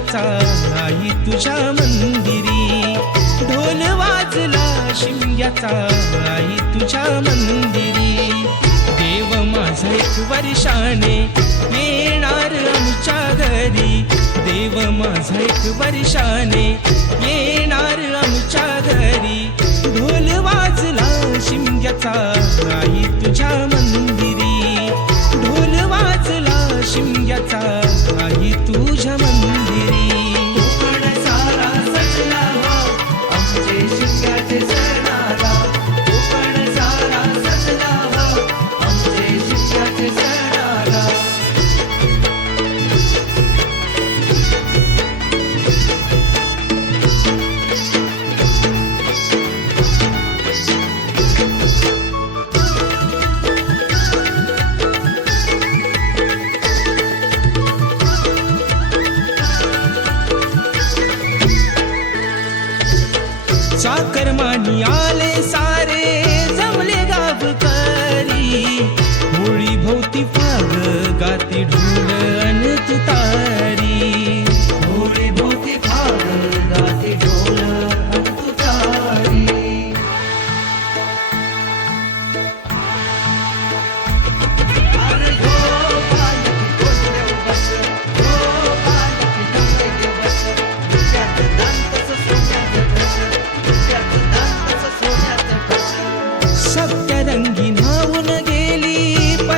आई तुझ्या मंदिरी. ढोल वाजला शिमग्याचा आई तुझ्या मंदिरी. देव माझ एक वर्षाने येणार आमच्या घरी. देव माझ एक वर्षाने येणार आमच्या घरी. ढोल वाजला शिमग्याचा आई चाकरमानी आले सारे जमले गावकरी. होळी भोवती फाग गाती ढोल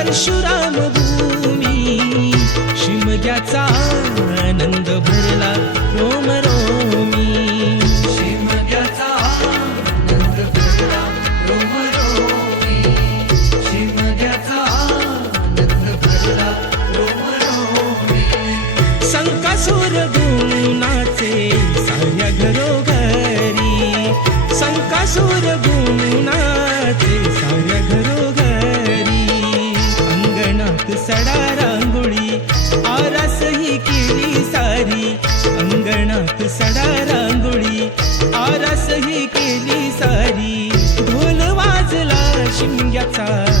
परशुराम भूमी. शिमग्याचा आनंद भरला रोम रोमी. शिमग्याचा संकासूर गुणाचे साऱ्या घरोघरी. संकासूर गुण time.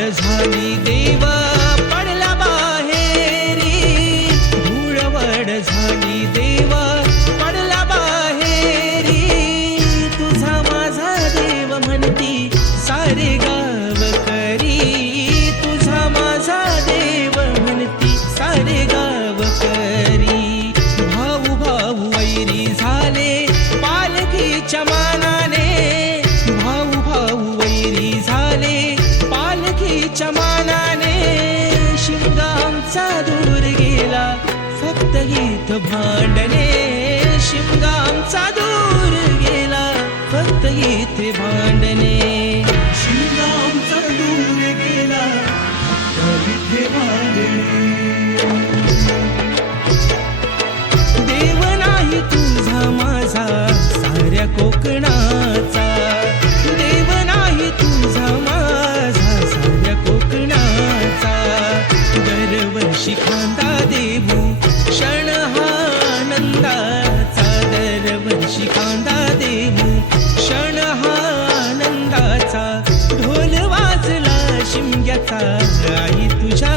झाली देवा. दूर गेला फक्त गीत भांडणे शिमगा आई तुझ्या